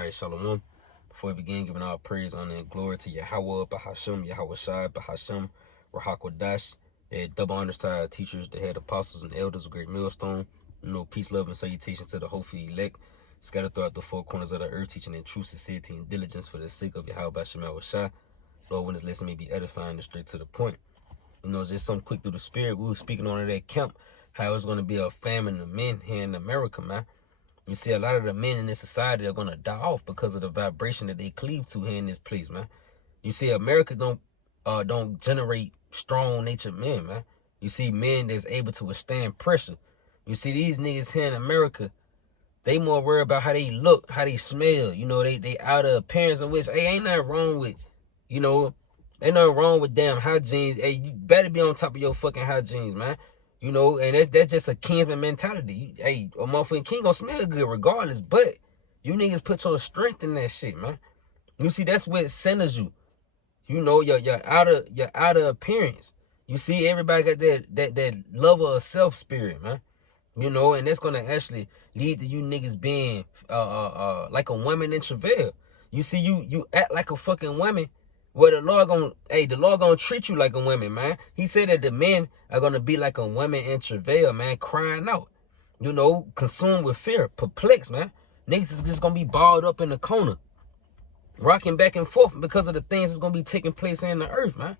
All right, Shalom. Before we begin, giving all praise, honor, and glory to Yahweh, Bahasham, Yahweh Shai, Bahasham, Rahakwadash. Double honors to our teachers, the head apostles and elders of Great Millstone. Peace, love, and salutations to the hopeful elect, scattered throughout the four corners of the earth, teaching in true sincerity and diligence for the sake of Yahweh Bashem Yahweh Shai. Lord, when this lesson may be edifying and straight to the point. Just something quick through the spirit. We were speaking on that camp, how it's going to be a famine of men here in America, man. You see, a lot of the men in this society are going to die off because of the vibration that they cleave to here in this place, man. You see, America don't generate strong natured men, man. You see, men that's able to withstand pressure. You see, these niggas here in America, they more worried about how they look, how they smell. They out of appearance, in which, hey, ain't nothing wrong with, ain't nothing wrong with damn hygiene. Hey, you better be on top of your fucking hygiene, man. And that's just a kinsman mentality. Hey, a motherfucking king gonna smell good regardless, but you niggas put your strength in that shit, man. You see, that's what centers you. Your outer appearance. You see, everybody got that lover of self spirit, man. And that's gonna actually lead to you niggas being like a woman in travail. You see, you act like a fucking woman. Well, the Lord gonna treat you like a woman, man. He said that the men are gonna be like a woman in travail, man, crying out. Consumed with fear, perplexed, man. Niggas is just gonna be balled up in the corner, rocking back and forth because of the things that's gonna be taking place in the earth, man.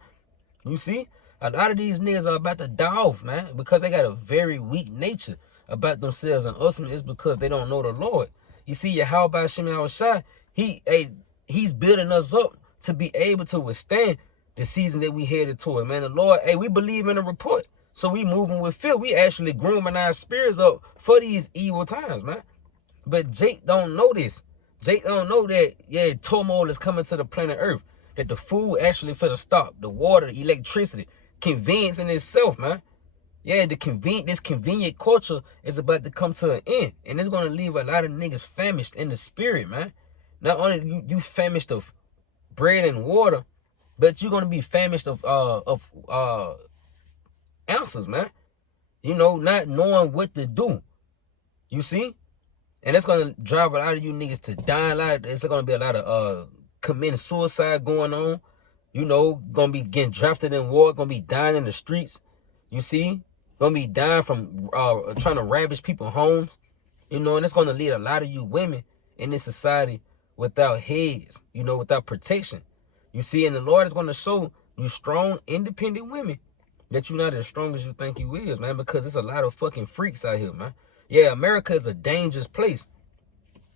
You see, a lot of these niggas are about to die off, man, because they got a very weak nature about themselves, and ultimately it's because they don't know the Lord. You see, Yahweh Shem Yahushua, he's building us up to be able to withstand the season that we headed toward, man. The Lord, we believe in the report, so we moving with fear. We actually grooming our spirits up for these evil times, man. But Jake don't know this. Jake don't know that, turmoil is coming to the planet Earth. That the food actually for the stop, the water, the electricity, convenience in itself, man. This convenient culture is about to come to an end, and it's gonna leave a lot of niggas famished in the spirit, man. Not only you famished of bread and water, but you're gonna be famished of answers, man. Not knowing what to do. You see, and that's gonna drive a lot of you niggas to die. It's gonna be a lot of committing suicide going on. Gonna be getting drafted in war, gonna be dying in the streets. You see, gonna be dying from trying to ravage people's homes. And it's gonna lead a lot of you women in this society without heads, without protection. You see, and the Lord is gonna show you strong, independent women that you're not as strong as you think you is, man, because there's a lot of fucking freaks out here, man. Yeah, America is a dangerous place.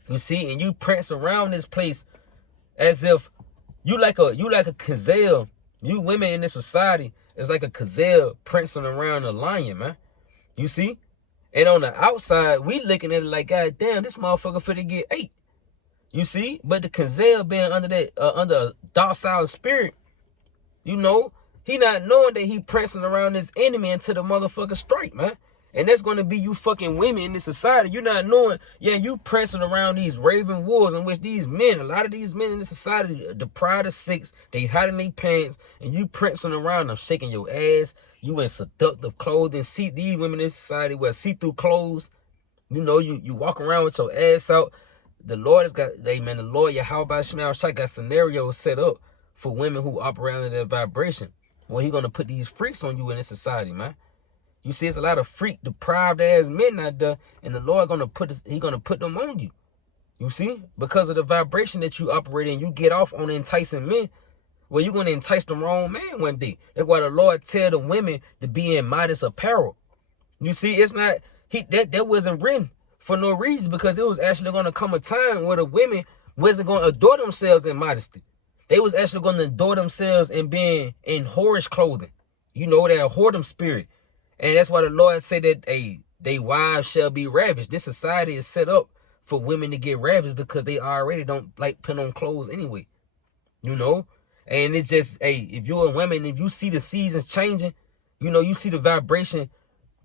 You see, and you prance around this place as if you like a gazelle. You women in this society is like a gazelle prancing around a lion, man. You see? And on the outside, we looking at it like, God damn, this motherfucker finna get ate. You see? But the gazelle being under a docile spirit, he not knowing that he prancing around his enemy until the motherfucker strike, man. And that's going to be you fucking women in this society. You're not knowing, you prancing around these raven wolves in which these men, a lot of these men in this society, deprived of sex, they hiding their pants, and you prancing around them, shaking your ass. You in seductive clothing. See, these women in this society wear see-through clothes. You walk around with your ass out. The Lord has got, the Lord Yahweh Shemel got scenarios set up for women who operate under that vibration. Well, He's going to put these freaks on you in this society, man. You see, it's a lot of freak, deprived ass men out there, and the Lord He's gonna put them on you. You see, because of the vibration that you operate in, you get off on enticing men. Well, you're gonna entice the wrong man one day. That's why the Lord tell the women to be in modest apparel. You see, it's not that wasn't written for no reason, because it was actually gonna come a time where the women wasn't gonna adore themselves in modesty. They was actually gonna adore themselves in being in whorish clothing. That whoredom spirit. And that's why the Lord said that they wives shall be ravished. This society is set up for women to get ravished because they already don't like put on clothes anyway. And it's just, if you're a woman, if you see the seasons changing, you see the vibration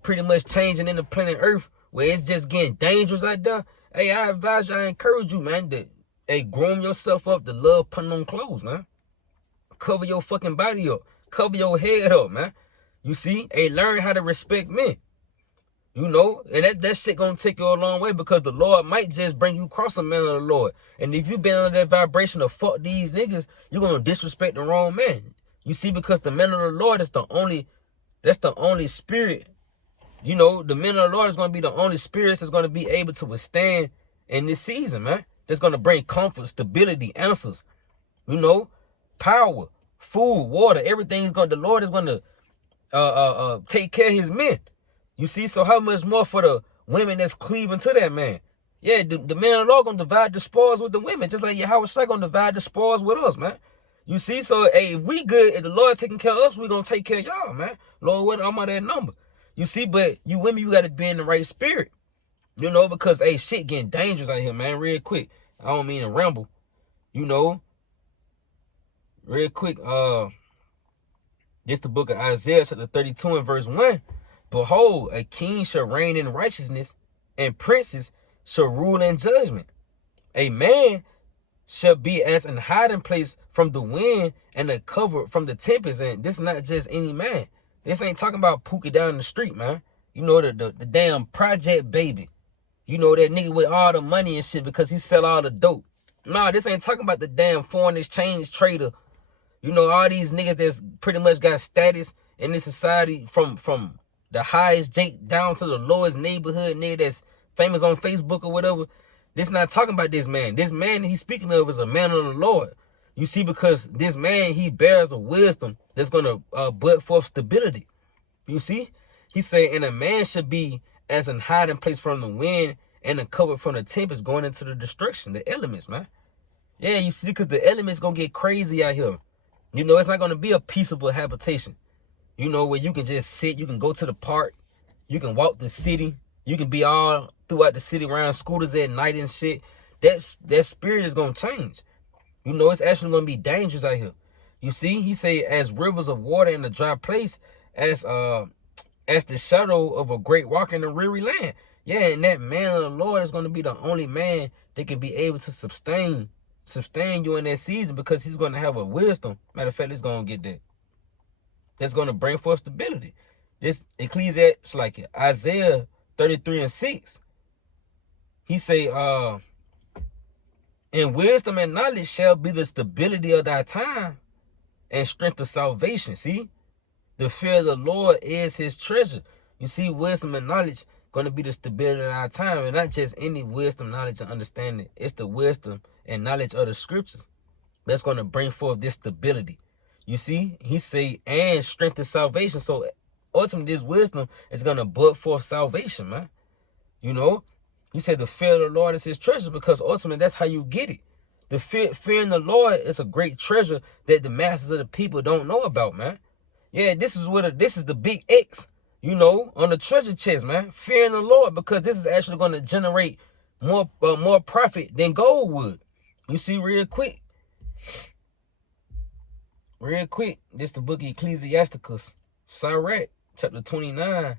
pretty much changing in the planet Earth, where it's just getting dangerous out there. I advise you, I encourage you, man, to groom yourself up to love putting on clothes, man. Cover your fucking body up. Cover your head up, man. You see, learn how to respect men. You know, and that shit gonna take you a long way, because the Lord might just bring you across a man of the Lord. And if you been under that vibration of fuck these niggas, you're gonna disrespect the wrong man. You see, because the man of the Lord is that's the only spirit. You know, the men of the Lord is gonna be the only spirits that's gonna be able to withstand in this season, man. That's gonna bring comfort, stability, answers, you know, power, food, water, everything's gonna, the Lord is gonna take care of his men. You see, so how much more for the women that's cleaving to that man? Yeah, the men of the Lord gonna divide the spoils with the women, just like Yahweh Shai gonna divide the spoils with us, man. You see, so hey, if we good, if the Lord taking care of us, we gonna take care of y'all, man. Lord, what I'm on that number. You see, but you women, you gotta be in the right spirit. You know, because hey, shit getting dangerous out here, man. Real quick. I don't mean to ramble. You know, real quick, this the book of Isaiah, chapter 32 and verse 1. Behold, a king shall reign in righteousness, and princes shall rule in judgment. A man shall be as an hiding place from the wind and a cover from the tempest. And this is not just any man. This ain't talking about Pookie down the street, man. You know, the damn project baby. You know, that nigga with all the money and shit because he sell all the dope. Nah, this ain't talking about the damn foreign exchange trader. You know, all these niggas that's pretty much got status in this society, from the highest Jake down to the lowest neighborhood nigga that's famous on Facebook or whatever. This not talking about this man. This man he's speaking of is a man of the Lord. You see, because this man, he bears a wisdom that's going to bud forth stability. You see? He said, and a man should be as an hiding place from the wind and a cover from the tempest going into the destruction, the elements, man. Yeah, you see, because the elements going to get crazy out here. You know, it's not going to be a peaceable habitation. You know, where you can just sit, you can go to the park, you can walk the city, you can be all throughout the city around scooters at night and shit. That spirit is going to change. You know, it's actually going to be dangerous out here. You see, he say, as rivers of water in a dry place, as the shadow of a great rock in a weary land. Yeah, and that man of the Lord is going to be the only man that can be able to sustain you in that season, because he's going to have a wisdom. Matter of fact, it's going to get that. That's going to bring forth stability. This Ecclesiastes, like Isaiah 33 and 6. He say, and wisdom and knowledge shall be the stability of thy time and strength of salvation. See? The fear of the Lord is his treasure. You see, wisdom and knowledge going to be the stability of our time. And not just any wisdom, knowledge, and understanding. It's the wisdom and knowledge of the scriptures that's going to bring forth this stability. You see, he say, and strength of salvation. So ultimately, this wisdom is going to bud forth salvation, man. You know, he said the fear of the Lord is his treasure, because ultimately that's how you get it. The fear in the Lord is a great treasure that the masses of the people don't know about, man. Yeah, this is the big X, you know, on the treasure chest, man. Fearing the Lord, because this is actually going to generate more profit than gold would. You see, real quick. This the book of Ecclesiasticus, Sirach, chapter 29,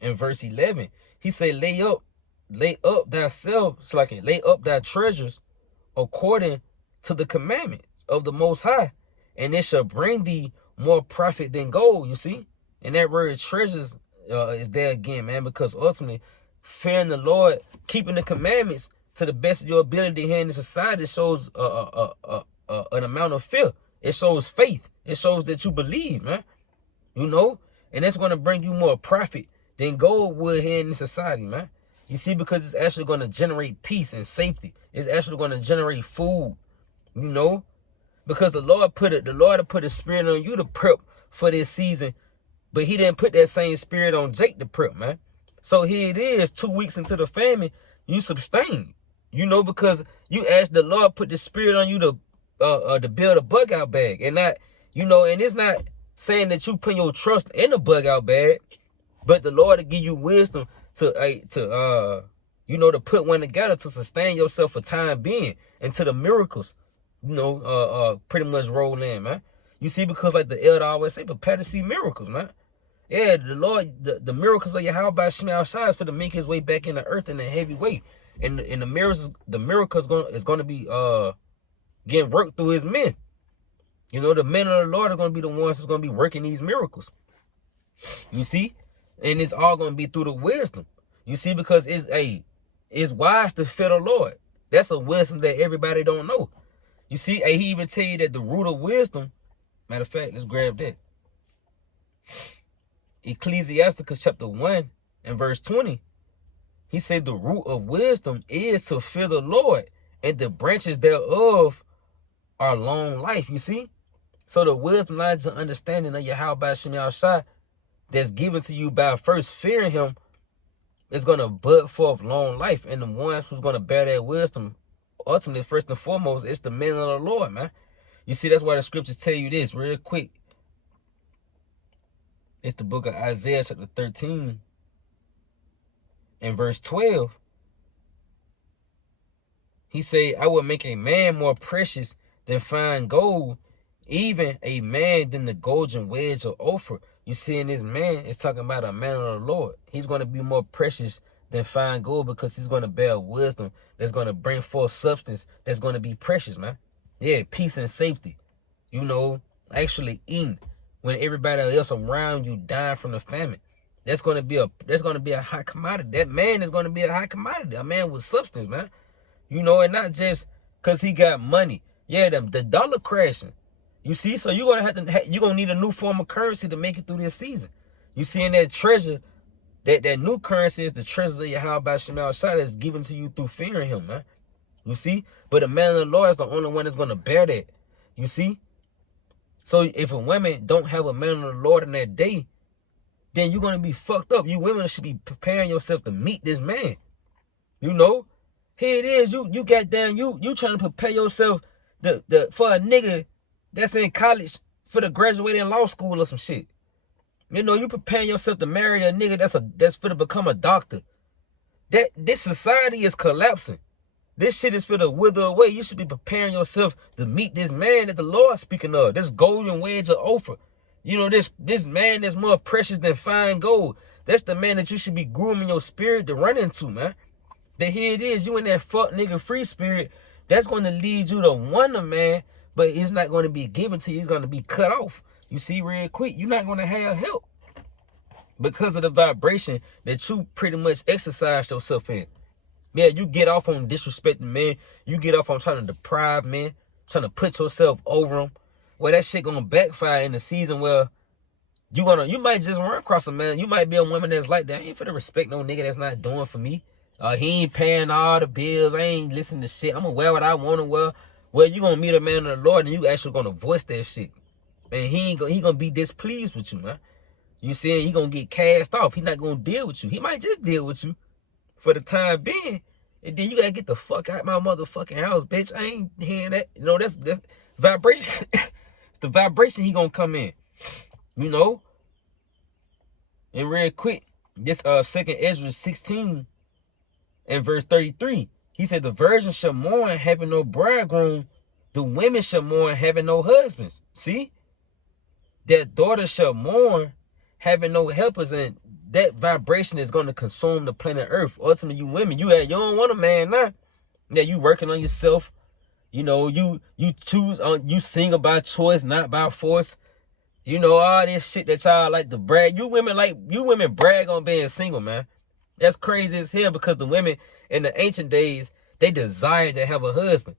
and verse 11. He say, lay up thyself, so like lay up thy treasures according to the commandments of the Most High, and it shall bring thee more profit than gold. You see, and that word treasures is there again, man, because ultimately fearing the Lord, keeping the commandments to the best of your ability here in the society shows an amount of fear. It shows faith. It shows that you believe, man. You know, and that's going to bring you more profit than gold would here in the society, man. You see, because it's actually going to generate peace and safety. It's actually going to generate food, you know, because the Lord put a spirit on you to prep for this season, but he didn't put that same spirit on Jake to prep, man. So here it is, 2 weeks into the famine, you sustain, you know, because you asked the Lord put the spirit on you to build a bug out bag, and not, you know, and it's not saying that you put your trust in a bug out bag, but the Lord to give you wisdom to you know, to put one together to sustain yourself for time being until the miracles, you know, pretty much roll in, man. You see, because like the elder always say, prepare to see miracles, man. Yeah, the Lord, the miracles of Yahweh by Shemel Shai is for to make his way back in the earth in a heavy way, and the miracles is going to be getting worked through his men. You know, the men of the Lord are going to be the ones that's going to be working these miracles. You see? And it's all gonna be through the wisdom. You see, because it's wise to fear the Lord. That's a wisdom that everybody don't know. You see, he even tell you that the root of wisdom, matter of fact, let's grab that. Ecclesiasticus chapter 1 and verse 20. He said the root of wisdom is to fear the Lord, and the branches thereof are long life. You see? So the wisdom, knowledge, and understanding of Yahweh Shem Yahushua that's given to you by first fearing him is going to bud forth long life. And the ones who's going to bear that wisdom, ultimately, first and foremost, it's the men of the Lord, man. You see, that's why the scriptures tell you this real quick. It's the book of Isaiah chapter 13 and verse 12. He said, I will make a man more precious than fine gold, even a man than the golden wedge of Ophir. You see, in this man, it's talking about a man of the Lord. He's going to be more precious than fine gold because he's going to bear wisdom that's going to bring forth substance that's going to be precious, man. Yeah, peace and safety. You know, actually eating when everybody else around you dying from the famine. That's going to be a high commodity. That man is going to be a high commodity. A man with substance, man. You know, and not just because he got money. Yeah, the dollar crashing. You see, so you're gonna need a new form of currency to make it through this season. You see, in that treasure, that new currency is the treasures of Yahweh Shemal Shah that's given to you through fearing him, man. You see? But the man of the Lord is the only one that's gonna bear that. You see? So if a woman don't have a man of the Lord in that day, then you're gonna be fucked up. You women should be preparing yourself to meet this man. You know? Here it is, you goddamn, you trying to prepare yourself for a nigga that's in college for the graduating law school or some shit. You know, you preparing yourself to marry a nigga that's for to become a doctor. This society is collapsing. This shit is for to wither away. You should be preparing yourself to meet this man that the Lord speaking of. This golden wedge of Ophir. You know, this man that's more precious than fine gold. That's the man that you should be grooming your spirit to run into, man. But here it is, you in that fuck nigga free spirit, that's going to lead you to wonder, man, but it's not going to be given to you. It's going to be cut off. You see, real quick, you're not going to have help because of the vibration that you pretty much exercise yourself in. Yeah, you get off on disrespecting men. You get off on trying to deprive men, trying to put yourself over them. Well, that shit going to backfire in the season where you might just run across a man. You might be a woman that's like that. I ain't finna respect no nigga that's not doing for me. He ain't paying all the bills. I ain't listening to shit. I'm gonna wear what I want to wear. Well, you gonna meet a man of the Lord and you actually gonna voice that shit. Man, he gonna be displeased with you, man. You saying he gonna get cast off. He not gonna deal with you. He might just deal with you for the time being. And then you gotta get the fuck out my motherfucking house, bitch. I ain't hearing that. You know, that's vibration. It's the vibration he gonna come in. You know? And real quick, this 2nd Ezra 16 and verse 33, he said, the virgin shall mourn having no bridegroom, the women shall mourn having no husbands. See? Their daughters shall mourn having no helpers, and that vibration is going to consume the planet Earth. Ultimately, you women, you don't want a man now. Yeah, you working on yourself. You know, you choose you single by choice, not by force. You know, all this shit that y'all like to brag. You women brag on being single, man. That's crazy as hell because the women in the ancient days, they desired to have a husband.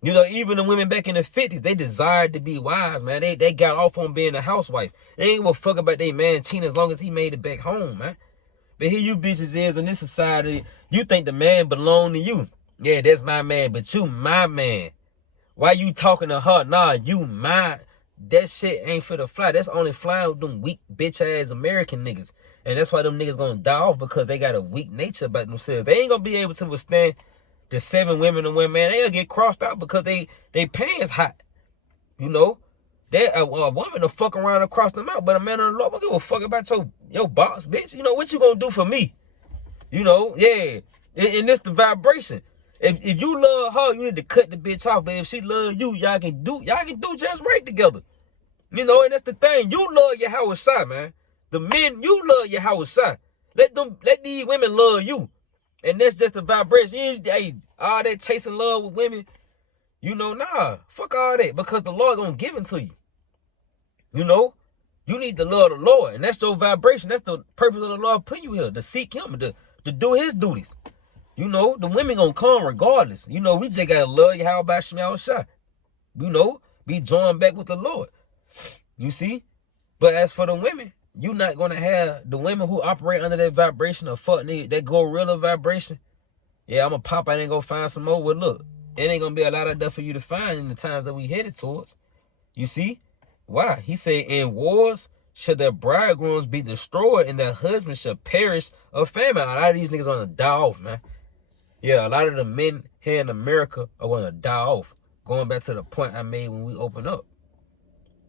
You know, even the women back in the 50s, they desired to be wives, man. They got off on being a housewife. They ain't gonna fuck about their man cheating as long as he made it back home, man. But here you bitches is in this society, you think the man belong to you. Yeah, that's my man, but you my man. Why you talking to her? Nah, you my. That shit ain't for the fly. That's only flying with them weak bitch ass American niggas. And that's why them niggas gonna die off, because they got a weak nature about themselves. They ain't gonna be able to withstand the 7 women and 1 man. They'll get crossed out because they pants hot. You know? A woman will fuck around and cross them out, but a man of the Lord don't give a fuck about your boss, bitch. You know, what you gonna do for me? You know, yeah. And it's the vibration. If you love her, you need to cut the bitch off. But if she love you, y'all can do just right together. You know, and that's the thing. You love your house shot, man. The men, you love your house shot. Let these women love you. And that's just the vibration. Hey, all that chasing love with women, you know, nah. Fuck all that. Because the Lord gonna give it to you. You know? You need to love the Lord, and that's your vibration. That's the purpose of the Lord putting you here, to seek him, to do his duties. You know, the women gonna come regardless. You know, we just gotta love you. How about Shemel Shah? You know, be joined back with the Lord. You see? But as for the women, you're not gonna have the women who operate under that vibration of fuck nigga, that gorilla vibration. Yeah, I'm gonna pop out and go find some more. Well, look, it ain't gonna be a lot of that for you to find in the times that we headed towards. You see? Why? He said, in wars shall their bridegrooms be destroyed, and their husbands shall perish of famine. A lot of these niggas gonna die off, man. Yeah, a lot of the men here in America are gonna die off. Going back to the point I made when we opened up.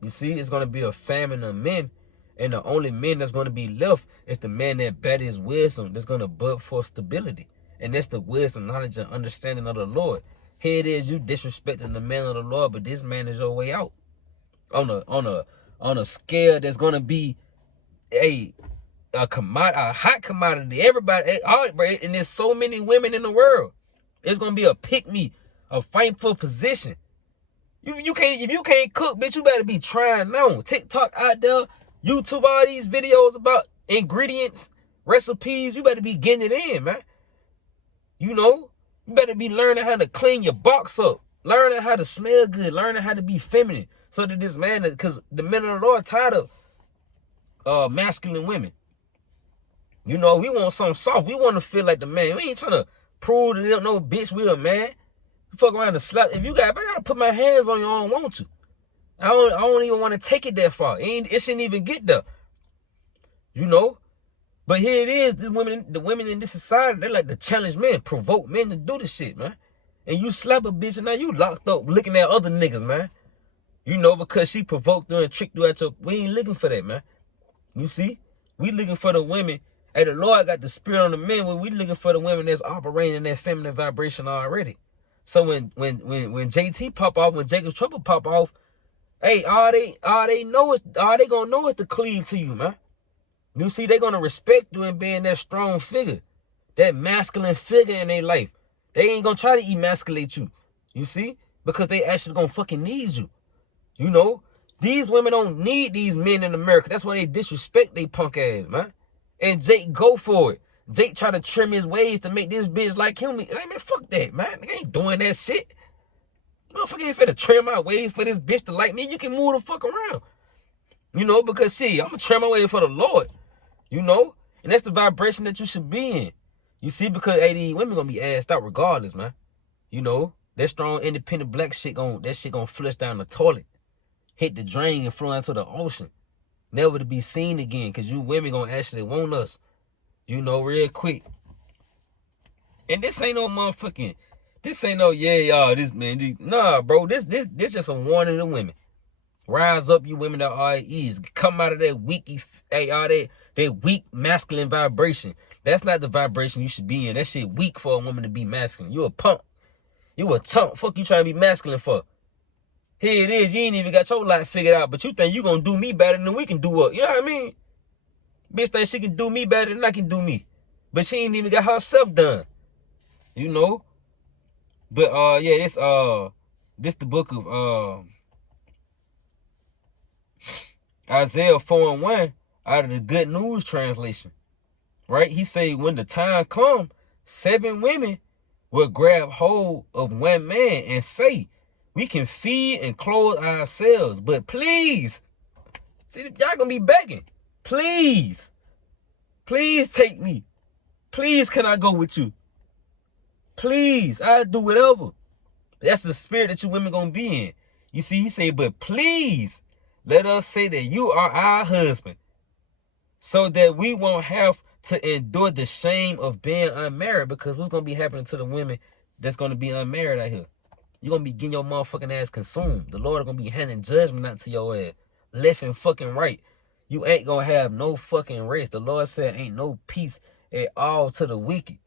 You see, it's gonna be a famine of men, and the only men that's gonna be left is the man that better his wisdom, that's gonna bud for stability. And that's the wisdom, knowledge, and understanding of the Lord. Here it is, you disrespecting the man of the Lord, but this man is your way out. On a scale that's gonna be a hot commodity. Everybody, and there's so many women in the world. It's gonna be a pick me, a fight for position. You can't, if you can't cook, bitch, you better be trying now. TikTok out there, YouTube, all these videos about ingredients, recipes. You better be getting it in, man. You know, you better be learning how to clean your box up, learning how to smell good, learning how to be feminine, so that this man, because the men of the Lord tired of masculine women. You know, we want something soft. We want to feel like the man. We ain't trying to prove to them, no, bitch, we a man. Fuck around and slap. If I gotta put my hands on you, I don't want to. I don't even want to take it that far. It shouldn't even get there. You know? But here it is, the women in this society, they like to challenge men, provoke men to do this shit, man. And you slap a bitch and now you locked up looking at other niggas, man. You know, because she provoked you and tricked you at your... We ain't looking for that, man. You see? We looking for the women. Hey, the Lord got the spirit on the men, when we looking for the women that's operating in that feminine vibration already. So when JT pop off, when Jacob's Trouble pop off, hey, all they gonna know is to cleave to you, man. You see, they gonna respect you and being that strong figure, that masculine figure in their life. They ain't gonna try to emasculate you. You see? Because they actually gonna fucking need you. You know? These women don't need these men in America. That's why they disrespect they punk ass, man. And Jake go for it. Jake try to trim his ways to make this bitch like him. Like, man, fuck that, man. They ain't doing that shit. Motherfucker ain't finna trim my ways for this bitch to like me. You can move the fuck around. You know, because see, I'm gonna trim my ways for the Lord. You know? And that's the vibration that you should be in. You see, because these women gonna be assed out regardless, man. You know? That strong, independent black shit gonna flush down the toilet. Hit the drain and flow into the ocean. Never to be seen again, because you women gonna actually want us. You know, real quick. And this ain't no motherfucking, this ain't no, yeah, y'all, this man, nah, bro, this just a warning to women. Rise up, you women that are ease. Come out of that weak, that weak masculine vibration. That's not the vibration you should be in. That shit weak for a woman to be masculine. You a punk. You a chump. Fuck you trying to be masculine for? Here it is. You ain't even got your life figured out, but you think you gonna do me better than we can do what? You know what I mean? Bitch think she can do me better than I can do me. But she ain't even got herself done. You know? But yeah, this the book of Isaiah 4:1 out of the Good News translation. Right? He say, when the time come, 7 women will grab hold of one man and say, we can feed and clothe ourselves, but please, see, y'all gonna be begging, please take me. Please, can I go with you? Please, I'll do whatever. That's the spirit that you women gonna be in. You see, he say, but please, let us say that you are our husband, so that we won't have to endure the shame of being unmarried. Because what's gonna be happening to the women that's gonna be unmarried out here? You're gonna be getting your motherfucking ass consumed. The Lord gonna be handing judgment out to your ass, left and fucking right. You ain't gonna have no fucking rest. The Lord said ain't no peace at all to the wicked.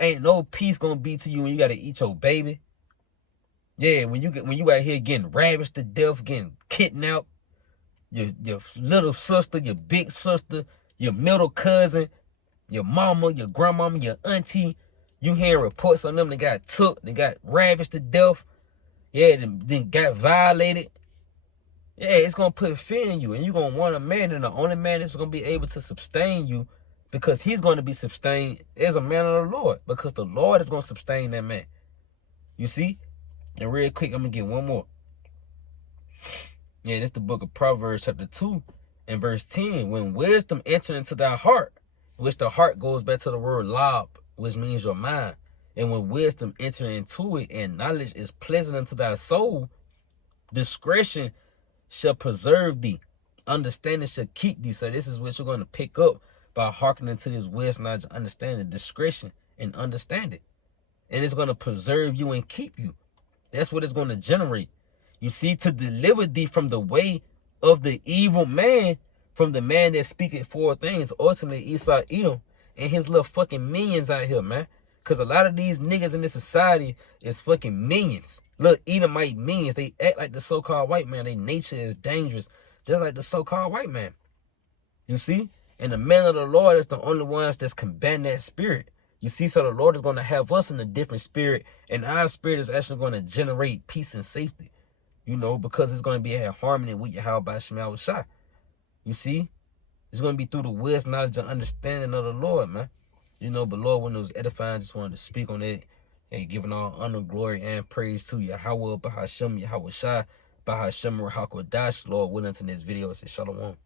Ain't no peace gonna be to you when you gotta eat your baby. Yeah, when you out here getting ravished to death, getting kidnapped, your little sister, your big sister, your middle cousin, your mama, your grandmama, your auntie, you hearing reports on them that got took, they got ravished to death, yeah, then got violated. Yeah, it's gonna put fear in you, and you're gonna want a man, and the only man that's gonna be able to sustain you, because he's gonna be sustained, is a man of the Lord, because the Lord is gonna sustain that man. You see? And real quick, I'm gonna get one more. Yeah, this is the book of Proverbs, chapter 2, and verse 10. When wisdom entered into thy heart, which the heart goes back to the word lob, which means your mind. And when wisdom enter into it, and knowledge is pleasant unto thy soul, discretion shall preserve thee. Understanding shall keep thee. So this is what you're going to pick up by hearkening to this wisdom, knowledge, understanding, discretion, and understanding. And it's going to preserve you and keep you. That's what it's going to generate. You see, to deliver thee from the way of the evil man, from the man that speaketh four things, ultimately Esau, Edom, and his little fucking minions out here, man. Because a lot of these niggas in this society is fucking minions. Look, Edomite minions. They act like the so-called white man. Their nature is dangerous, just like the so-called white man. You see? And the man of the Lord is the only ones that's combating that spirit. You see, so the Lord is going to have us in a different spirit, and our spirit is actually going to generate peace and safety. You know, because it's going to be in harmony with Yahweh Shema Shai. You see? It's going to be through the wisdom, knowledge, and understanding of the Lord, man. You know, but Lord, when it was edifying, I just wanted to speak on it and giving all honor, glory, and praise to Yahweh, Bahashem, Yahweh Shai, Bahashem, Rahakodash, Lord, willing to this video. I say shalom.